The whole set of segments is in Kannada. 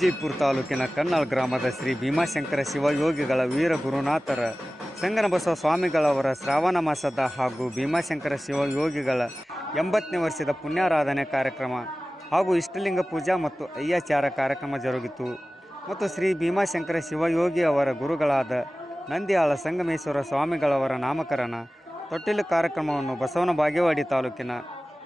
ವಿಜಯಪುರ ತಾಲೂಕಿನ ಕನ್ನಾಳ ಗ್ರಾಮದ ಶ್ರೀ ಭೀಮಾಶಂಕರ ಶಿವಯೋಗಿಗಳ ವೀರ ಗುರುನಾಥರ ಸಂಗನಬಸವ ಸ್ವಾಮಿಗಳವರ ಶ್ರಾವಣ ಮಾಸದ ಹಾಗೂ ಭೀಮಾಶಂಕರ ಶಿವಯೋಗಿಗಳ 80ನೇ ವರ್ಷದ ಪುಣ್ಯಾರಾಧನೆ ಕಾರ್ಯಕ್ರಮ ಹಾಗೂ ಇಷ್ಟಲಿಂಗ ಪೂಜಾ ಮತ್ತು ಅಯ್ಯಾಚಾರ ಕಾರ್ಯಕ್ರಮ ಜರುಗಿತು. ಮತ್ತು ಶ್ರೀ ಭೀಮಾಶಂಕರ ಶಿವಯೋಗಿ ಅವರ ಗುರುಗಳಾದ ನಂದಿಯಾಳ ಸಂಗಮೇಶ್ವರ ಸ್ವಾಮಿಗಳವರ ನಾಮಕರಣ ತೊಟ್ಟಿಲು ಕಾರ್ಯಕ್ರಮವನ್ನು ಬಸವನ ಬಾಗೇವಾಡಿ ತಾಲೂಕಿನ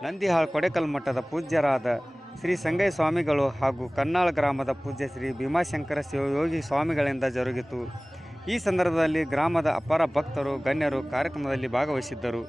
ನಂದಿಹಾಳ್ ಕೊಡೆಕಲ್ ಮಠದ ಪೂಜ್ಯರಾದ ಶ್ರೀ ಸಂಗಯ್ಯ ಸ್ವಾಮಿಗಳು ಹಾಗೂ ಕನ್ನಾಳ ಗ್ರಾಮದ ಪೂಜ್ಯ ಶ್ರೀ ಭೀಮಾಶಂಕರ ಶಿವಯೋಗಿ ಸ್ವಾಮಿಗಳಿಂದ ಜರುಗಿತು. ಈ ಸಂದರ್ಭದಲ್ಲಿ ಗ್ರಾಮದ ಅಪಾರ ಭಕ್ತರು ಗಣ್ಯರು ಕಾರ್ಯಕ್ರಮದಲ್ಲಿ ಭಾಗವಹಿಸಿದ್ದರು.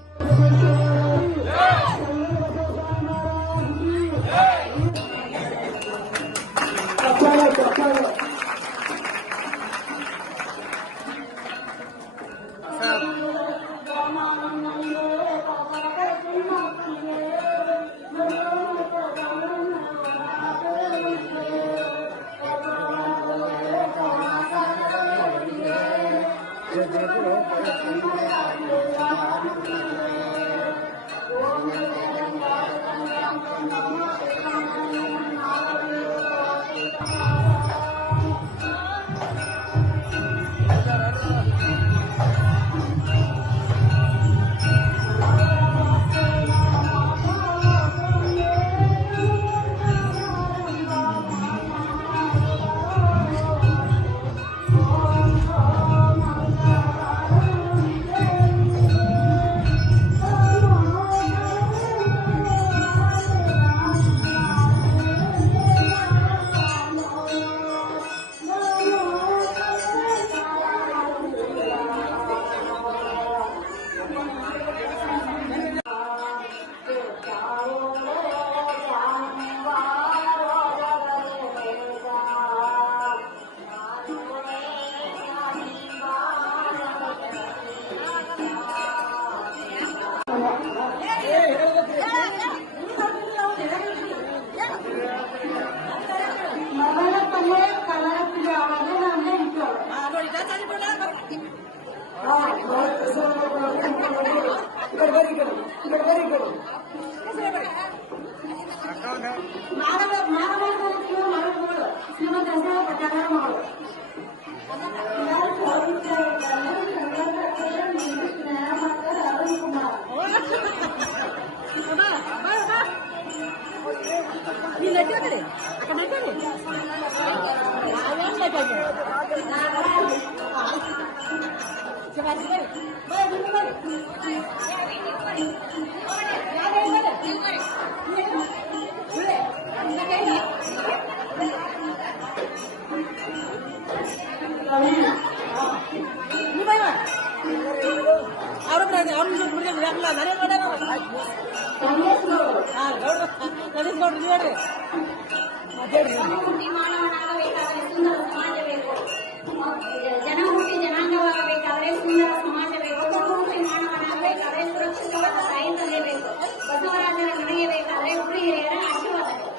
ಜನ ಹುಟ್ಟಿ ಜನಾಂಗವಾಗಬೇಕಾದ್ರೆ ಸುಂದರ ಸಮಾಜ ಬೇಕು. ಹುಟ್ಟಿ ಮಾನವನಾಗಬೇಕಾದ್ರೆ ಸುರಕ್ಷಿತವಾದ ತಾಯಿ ತಂದೆ ಬೇಕು. ಬಸವರಾಜನ ನಡೆಯಬೇಕಾದ್ರೆ ಗುರು ಹಿರಿಯರ ಆಶೀರ್ವಾದ ಬೇಕು.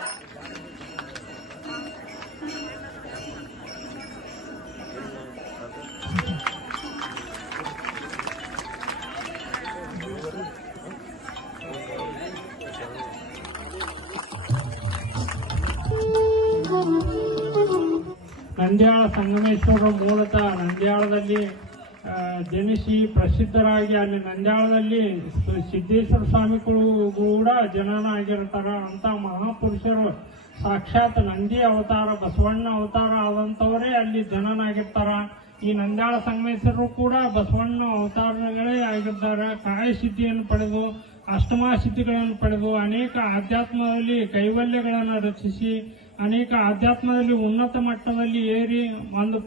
ನಂದ್ಯಾಳ ಸಂಗಮೇಶ್ವರ ಮೂಲತಃ ನಂದ್ಯಾಳದಲ್ಲಿ ಜನಿಸಿ ಪ್ರಸಿದ್ಧರಾಗಿ ಅಲ್ಲಿ ನಂದ್ಯಾಳದಲ್ಲಿ ಸಿದ್ದೇಶ್ವರ ಸ್ವಾಮಿಗಳು ಕೂಡ ಜನನ ಆಗಿರ್ತಾರ. ಅಂತ ಮಹಾಪುರುಷರು ಸಾಕ್ಷಾತ್ ನಂದಿ ಅವತಾರ ಬಸವಣ್ಣ ಅವತಾರ ಆದಂಥವರೇ ಅಲ್ಲಿ ಜನನಾಗಿರ್ತಾರ. ಈ ನಂದ್ಯಾಳ ಸಂಗಮೇಶ್ವರರು ಕೂಡ ಬಸವಣ್ಣ ಅವತಾರಗಳೇ ಆಗಿದ್ದಾರೆ. ಕಾಯ ಸಿದ್ಧಿಯನ್ನು ಪಡೆದು ಅಷ್ಟಮಾ ಸಿದ್ಧಿಗಳನ್ನು ಪಡೆದು ಅನೇಕ ಆಧ್ಯಾತ್ಮದಲ್ಲಿ ಕೈವಲ್ಯಗಳನ್ನು ರಚಿಸಿ ಅನೇಕ ಆಧ್ಯಾತ್ಮದಲ್ಲಿ ಉನ್ನತ ಮಟ್ಟದಲ್ಲಿ ಏರಿ ಒಂದು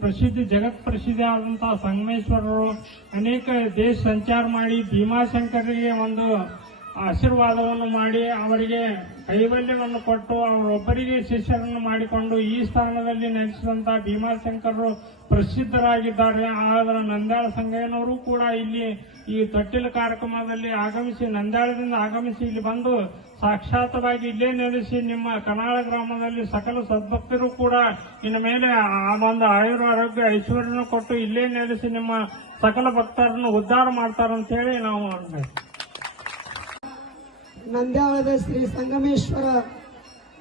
ಜಗತ್ ಪ್ರಸಿದ್ಧಿ ಆದಂತಹ ಸಂಗಮೇಶ್ವರರು ಅನೇಕ ದೇಶ ಸಂಚಾರ ಮಾಡಿ ಭೀಮಾಶಂಕರಿಗೆ ಒಂದು ಆಶೀರ್ವಾದವನ್ನು ಮಾಡಿ ಅವರಿಗೆ ಕೈವಲ್ಯವನ್ನು ಕೊಟ್ಟು ಅವರೊಬ್ಬರಿಗೆ ಶಿಷ್ಯರನ್ನು ಮಾಡಿಕೊಂಡು ಈ ಸ್ಥಾನದಲ್ಲಿ ನೆಲೆಸಿದಂತಹ ಭೀಮಾಶಂಕರರು ಪ್ರಸಿದ್ಧರಾಗಿದ್ದಾರೆ. ಆದರೆ ನಂದ್ಯಾಳ ಸಂಗಯ್ಯನವರು ಕೂಡ ಇಲ್ಲಿ ಈ ತೊಟ್ಟಿಲ ಕಾರ್ಯಕ್ರಮದಲ್ಲಿ ಆಗಮಿಸಿ ನಂದ್ಯಾಳದಿಂದ ಆಗಮಿಸಿ ಇಲ್ಲಿ ಬಂದು ಸಾಕ್ಷಾತ್ವಾಗಿ ಇಲ್ಲೇ ನೆಲೆಸಿ ನಿಮ್ಮ ಕನ್ನಾಳ ಗ್ರಾಮದಲ್ಲಿ ಸಕಲ ಸದ್ಭಕ್ತರು ಕೂಡ ಇನ್ನು ಮೇಲೆ ಆ ಒಂದು ಆರೋಗ್ಯ ಐಶ್ವರ್ಯನ ಕೊಟ್ಟು ಇಲ್ಲೇ ನೆಲೆಸಿ ನಿಮ್ಮ ಸಕಲ ಭಕ್ತರನ್ನು ಉದ್ಧಾರ ಮಾಡ್ತಾರಂತ ಹೇಳಿ ನಾವು ನಂದ್ಯಾಳದ ಶ್ರೀ ಸಂಗಮೇಶ್ವರ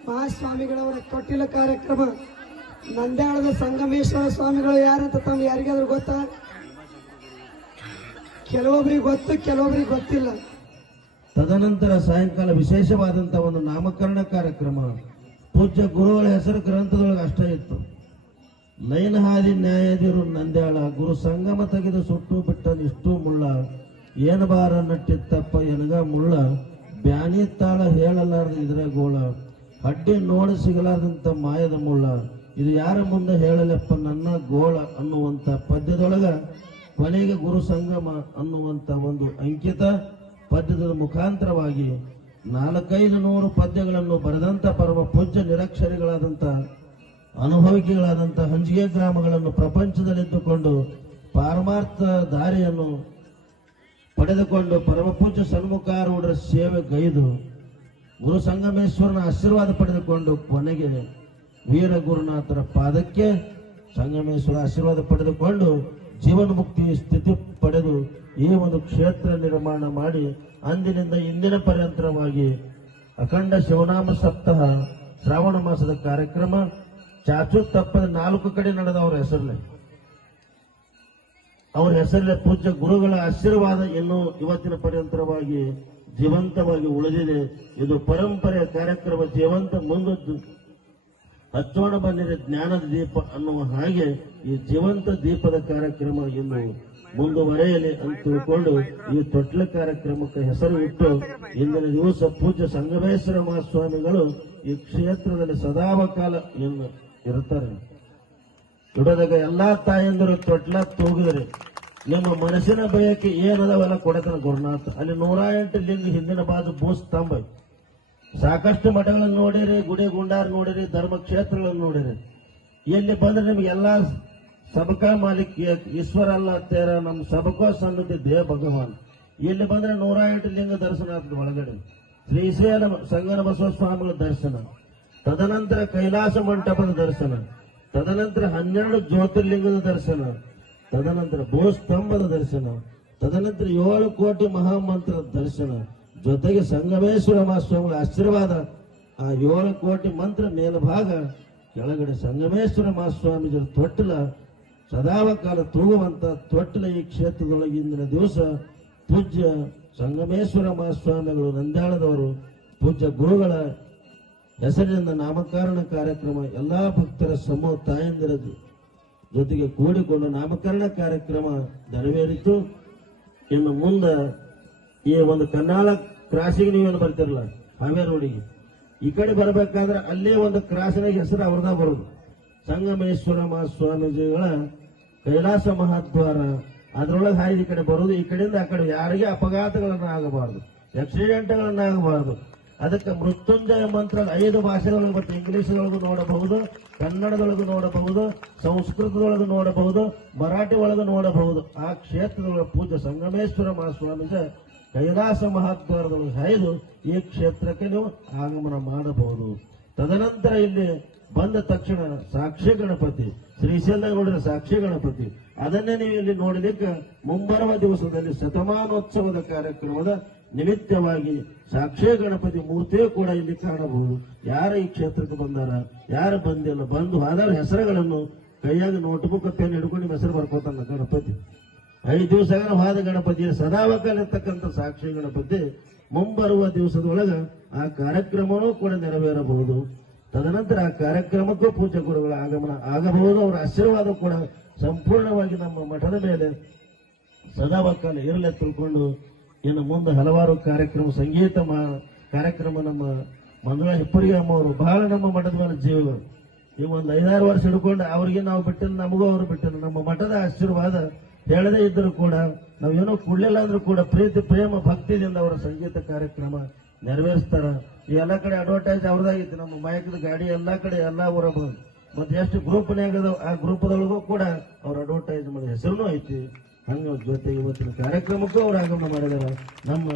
ಮಹಾಸ್ವಾಮಿಗಳವರ ತೊಟ್ಟಿಲ ಕಾರ್ಯಕ್ರಮ ನಂದ್ಯಾಳದ ಸಂಗಮೇಶ್ವರ ಸ್ವಾಮಿಗಳು ಯಾರಂತ ತಮ್ಮ ಯಾರಿಗಾದ್ರೂ ಗೊತ್ತಾ? ಕೆಲವೊಬ್ಬರಿಗೆ ಗೊತ್ತು, ಕೆಲವೊಬ್ಬರಿಗೆ ಗೊತ್ತಿಲ್ಲ. ತದನಂತರ ಸಾಯಂಕಾಲ ವಿಶೇಷವಾದಂತಹ ಒಂದು ನಾಮಕರಣ ಕಾರ್ಯಕ್ರಮ ಪೂಜ್ಯ ಗುರುಗಳ ಹೆಸರು ಗ್ರಂಥದೊಳಗೆ ಅಷ್ಟೇ ಇತ್ತು. ನಯನಹಾದಿ ನ್ಯಾಯಾಧೀರು ನಂದ್ಯಾಳ ಗುರು ಸಂಗಮ ತೆಗೆದು ಸುಟ್ಟು ಬಿಟ್ಟ ನಿಷ್ಠು ಮುಳ್ಳ ಏನ ಬಾರ ನಟ್ಟಿತ್ತಪ್ಪ ಎನಗ ಮುಳ್ಳ ಬ್ಯಾನಿ ತಾಳ ಹೇಳಲಾರ್ದ ಇದರ ಗೋಳ ಅಡ್ಡಿ ನೋಡಿ ಸಿಗಲಾರ್ದಂತ ಮಾಯದ ಮುಳ್ಳ ಇದು ಯಾರ ಮುಂದೆ ಹೇಳಲಪ್ಪ ನನ್ನ ಗೋಳ ಅನ್ನುವಂತ ಪದ್ಯದೊಳಗ ಕೊನೆಗೆ ಗುರು ಸಂಗಮ ಅನ್ನುವಂತ ಒಂದು ಅಂಕಿತ ಪದ್ಯದ ಮುಖಾಂತರವಾಗಿ 400-500 ಪದ್ಯಗಳನ್ನು ಬರೆದಂತ ಪರಮ ಪೂಜ್ಯ ನಿರಕ್ಷರಿಗಳಾದಂಥ ಅನುಭವಿಗಳಾದಂಥ ಹಂಜಿಗೆ ಗ್ರಾಮಗಳನ್ನು ಪ್ರಪಂಚದಲ್ಲಿದ್ದುಕೊಂಡು ಪಾರಮಾರ್ಥ ದಾರಿಯನ್ನು ಪಡೆದುಕೊಂಡು ಪರಮ ಪೂಜ್ಯ ಸನ್ಮುಖಾರೂಢರ ಸೇವೆ ಗೈದು ಗುರು ಸಂಗಮೇಶ್ವರನ ಆಶೀರ್ವಾದ ಪಡೆದುಕೊಂಡು ಕೊನೆಗೆ ವೀರ ಗುರುನಾಥರ ಪಾದಕ್ಕೆ ಸಂಗಮೇಶ್ವರ ಆಶೀರ್ವಾದ ಪಡೆದುಕೊಂಡು ಜೀವನ ಮುಕ್ತಿ ಸ್ಥಿತಿ ಪಡೆದು ಈ ಒಂದು ಕ್ಷೇತ್ರ ನಿರ್ಮಾಣ ಮಾಡಿ ಅಂದಿನಿಂದ ಇಂದಿನ ಪರ್ಯಂತರವಾಗಿ ಅಖಂಡ ಶಿವನಾಮ ಸಪ್ತಾಹ ಶ್ರಾವಣ ಮಾಸದ ಕಾರ್ಯಕ್ರಮ ಚಾಚು ತಪ್ಪದ 4 ಕಡೆ ನಡೆದ ಅವರ ಹೆಸರಲ್ಲೇ ಪೂಜ್ಯ ಗುರುಗಳ ಆಶೀರ್ವಾದ ಇನ್ನೂ ಇವತ್ತಿನ ಪರ್ಯಂತರವಾಗಿ ಜೀವಂತವಾಗಿ ಉಳಿದಿದೆ. ಇದು ಪರಂಪರೆಯ ಕಾರ್ಯಕ್ರಮ ಜೀವಂತ ಮುಂದದ್ದು. ಹಚ್ಚೋಣ ಬನ್ನಿರಿ ಜ್ಞಾನದ ದೀಪ ಅನ್ನುವ ಹಾಗೆ ಈ ಜೀವಂತ ದೀಪದ ಕಾರ್ಯಕ್ರಮ ಇನ್ನು ಮುಂದುವರೆಯಲಿ ಅಂತ ತಿಳ್ಕೊಂಡು ಈ ತೊಟ್ಲ ಕಾರ್ಯಕ್ರಮಕ್ಕೆ ಹೆಸರು ಇಟ್ಟು ಇಂದಿನ ದಿವಸ ಪೂಜ್ಯ ಸಂಗಮೇಶ್ವರ ಮಹಾಸ್ವಾಮಿಗಳು ಈ ಕ್ಷೇತ್ರದಲ್ಲಿ ಸದಾವಕಾಲ ಇನ್ನು ಇರ್ತಾರೆ. ದುಡದಾಗ ಎಲ್ಲಾ ತಾಯಂದಿರು ತೊಟ್ಲ ತೂಗಿದ್ರಿ ನಿಮ್ಮ ಮನಸ್ಸಿನ ಬಯಕೆ ಏನದವೆಲ್ಲ ಕೊಡತನ ಗುರುನಾಥ. ಅಲ್ಲಿ 108 ಲಿಂಗ ಹಿಂದಿನ ಬಾಜು ಭೂಸ್ತಂಭ ಸಾಕಷ್ಟು ಮಠಗಳನ್ನು ನೋಡಿರಿ, ಗುಡಿ ಗುಂಡಾರ್ ನೋಡಿರಿ, ಧರ್ಮಕ್ಷೇತ್ರಗಳನ್ನು ನೋಡಿರಿ. ಎಲ್ಲಿ ಬಂದ್ರೆ ನಿಮ್ಗೆಲ್ಲಾ ಸಬಕಾ ಮಾಲಿಕ್ ಈಶ್ವರ ಅಲ್ಲ ತೇರ ನಮ್ಮ ಸಬಕೋ ಸನ್ನತಿ ದೇವ ಭಗವಾನ್. ಇಲ್ಲಿ ಬಂದ್ರೆ 108 ಲಿಂಗ ದರ್ಶನ ಆಗ್ತದೆ ಒಳಗಡೆ. ಶ್ರೀಶೈಲ ಸಂಗನ ಬಸವ ಸ್ವಾಮಿಗಳ ದರ್ಶನ, ತದನಂತರ ಕೈಲಾಸ ಮಂಟಪದ ದರ್ಶನ, ತದನಂತರ 12 ಜ್ಯೋತಿರ್ಲಿಂಗದ ದರ್ಶನ, ತದನಂತರ ಭೂಸ್ತಂಭದ ದರ್ಶನ, ತದನಂತರ 7 ಕೋಟಿ ಮಹಾಮಂತ್ರದ ದರ್ಶನ, ಜೊತೆಗೆ ಸಂಗಮೇಶ್ವರ ಮಹಾಸ್ವಾಮಿಗಳ ಆಶೀರ್ವಾದ. ಆ 7 ಕೋಟಿ ಮಂತ್ರ ಮೇಲ್ಭಾಗ, ಕೆಳಗಡೆ ಸಂಗಮೇಶ್ವರ ಮಹಾಸ್ವಾಮೀಜರ ತೊಟ್ಟಲ ಸದಾವಕಾಲ ತೂಗುವಂತ ತೊಟ್ಟಲ ಈ ಕ್ಷೇತ್ರದೊಳಗೆ ಇಂದಿನ ದಿವಸ ಪೂಜ್ಯ ಸಂಗಮೇಶ್ವರ ಮಹಾಸ್ವಾಮಿಗಳು ನಂದ್ಯಾಳದವರು ಪೂಜ್ಯ ಗುರುಗಳ ಹೆಸರಿನಿಂದ ನಾಮಕರಣ ಕಾರ್ಯಕ್ರಮ ಎಲ್ಲಾ ಭಕ್ತರ ಸಮೂಹ ತಾಯಂದಿರ ಜೊತೆಗೆ ಕೂಡಿಕೊಂಡು ನಾಮಕರಣ ಕಾರ್ಯಕ್ರಮ ನೆರವೇರಿತು. ಇನ್ನು ಮುಂದೆ ಈ ಒಂದು ಕನ್ನಾಳ ಕ್ರಾಸಿಗೆ ನೀವೇನು ಬರ್ತಿರಲ್ಲ ಹಾವೇರಿ ರೋಡಿಗೆ ಈ ಕಡೆ ಬರಬೇಕಾದ್ರೆ ಅಲ್ಲೇ ಒಂದು ಕ್ರಾಸಿನಾಗ ಹೆಸರು ಅವ್ರದ ಬರುದು ಸಂಗಮೇಶ್ವರ ಮಹಾಸ್ವಾಮೀಜಿಗಳ ಕೈಲಾಸ ಮಹಾದ್ವಾರ. ಅದ್ರೊಳಗೆ ಹಾಯ್ದು ಈ ಕಡೆ ಬರುದು. ಈ ಕಡೆಯಿಂದ ಆ ಕಡೆ ಯಾರಿಗೆ ಅಪಘಾತಗಳನ್ನ ಆಗಬಾರದು, ಆಕ್ಸಿಡೆಂಟ್ಗಳನ್ನ ಆಗಬಾರದು. ಅದಕ್ಕೆ ಮೃತ್ಯುಂಜಯ ಮಂತ್ರ 5 ಭಾಷೆಗಳೊಳಗೆ ಮತ್ತು ಇಂಗ್ಲಿಷ್ದೊಳಗೂ ನೋಡಬಹುದು, ಕನ್ನಡದೊಳಗೂ ನೋಡಬಹುದು, ಸಂಸ್ಕೃತದೊಳಗೂ ನೋಡಬಹುದು, ಮರಾಠಿ ಒಳಗೂ ನೋಡಬಹುದು. ಆ ಕ್ಷೇತ್ರದೊಳಗೆ ಪೂಜ್ಯ ಸಂಗಮೇಶ್ವರ ಮಹಾಸ್ವಾಮೀಜ ಕೈಲಾಸ ಮಹಾದ್ವಾರದೊಳಗೆ ಹಾಯ್ದು ಈ ಕ್ಷೇತ್ರಕ್ಕೆ ನೀವು ಆಗಮನ ಮಾಡಬಹುದು. ತದನಂತರ ಇಲ್ಲಿ ಬಂದ ತಕ್ಷಣ ಸಾಕ್ಷಿ ಗಣಪತಿ, ಶ್ರೀಶೈಲದಾಗ ನೋಡಿದ್ರೆ ಸಾಕ್ಷಿ ಗಣಪತಿ, ಅದನ್ನೇ ನೀವು ಇಲ್ಲಿ ನೋಡಲಿಕ್ಕೆ ಮುಂಬರುವ ದಿವಸದಲ್ಲಿ ಶತಮಾನೋತ್ಸವದ ಕಾರ್ಯಕ್ರಮದ ನಿಮಿತ್ತವಾಗಿ ಸಾಕ್ಷಿ ಗಣಪತಿ ಮೂರ್ತಿಯೂ ಕೂಡ ಇಲ್ಲಿ ಕಾಣಬಹುದು. ಯಾರ ಈ ಕ್ಷೇತ್ರಕ್ಕೆ ಬಂದಾರ, ಯಾರು ಬಂದಿಲ್ಲ, ಬಂದು ಆದರ ಹೆಸರುಗಳನ್ನು ಕೈಯಾಗ ನೋಟ್ಬುಕ್ ಪೆನ್ ಹಿಡ್ಕೊಂಡು ನಿಮ್ಮ ಹೆಸರು ಬರ್ಕೋತಾನ ಗಣಪತಿ. 5 ದಿವಸ ವಾದ ಗಣಪತಿ ಸದಾವಕಾಲ ಇರ್ತಕ್ಕಂಥ ಸಾಕ್ಷಿ ಗಣಪತಿ ಮುಂಬರುವ ದಿವಸದೊಳಗ ಆ ಕಾರ್ಯಕ್ರಮವೂ ಕೂಡ ನೆರವೇರಬಹುದು. ತದನಂತರ ಆ ಕಾರ್ಯಕ್ರಮಕ್ಕೂ ಪೂಜ್ಯ ಗುರುಗಳ ಆಗಮನ ಆಗಬಹುದು. ಅವರ ಆಶೀರ್ವಾದ ಕೂಡ ಸಂಪೂರ್ಣವಾಗಿ ನಮ್ಮ ಮಠದ ಮೇಲೆ ಸದಾವಕಾಲ ಇರಲಿ ತಿಳ್ಕೊಂಡು ಇನ್ನು ಮುಂದೆ ಹಲವಾರು ಕಾರ್ಯಕ್ರಮ ಸಂಗೀತ ಕಾರ್ಯಕ್ರಮ ನಮ್ಮ ಮಂಜುಳಾ ಹಿಪ್ಪರಿಗೆ ಅಮ್ಮವರು ಬಹಳ ನಮ್ಮ ಮಠದ ಮೇಲೆ ಜೀವಗಳು. ಈ ಒಂದು 5-6 ವರ್ಷ ಹಿಡ್ಕೊಂಡು ಅವ್ರಿಗೆ ನಾವು ಬಿಟ್ಟಿಲ್ಲ, ನಮಗೂ ಅವರು ಬಿಟ್ಟಿಲ್ಲ. ನಮ್ಮ ಮಠದ ಆಶೀರ್ವಾದ ಹೇಳದೇ ಇದ್ದರೂ ಕೂಡ ನಾವೇನೋ ಕೊಡ್ಲಿಲ್ಲ ಅಂದ್ರೂ ಕೂಡ ಪ್ರೀತಿ ಪ್ರೇಮ ಭಕ್ತಿಯಿಂದ ಅವರ ಸಂಗೀತ ಕಾರ್ಯಕ್ರಮ ನೆರವೇರಿಸ್ತಾರ. ಈ ಎಲ್ಲ ಕಡೆ ಅಡ್ವರ್ಟೈಸ್ ಅವ್ರದಾಗಿತ್ತು. ನಮ್ಮ ಮಯಕದ ಗಾಡಿ ಎಲ್ಲಾ ಕಡೆ ಎಲ್ಲಾ ಊರ ಮತ್ತೆ ಎಷ್ಟು ಗ್ರೂಪ್ನಾಗ ಆ ಗ್ರೂಪ್ದೊಳಗೂ ಕೂಡ ಅವ್ರ ಅಡ್ವರ್ಟೈಸ್ ಮಾಡಿದ ಹೆಸರು ಐತಿ. ಹಂಗ ಜೊತೆಗೆ ಇವತ್ತಿನ ಕಾರ್ಯಕ್ರಮಕ್ಕೂ ಅವ್ರು ಆಗಮನ ಮಾಡಿದಾರ. ನಮ್ಮ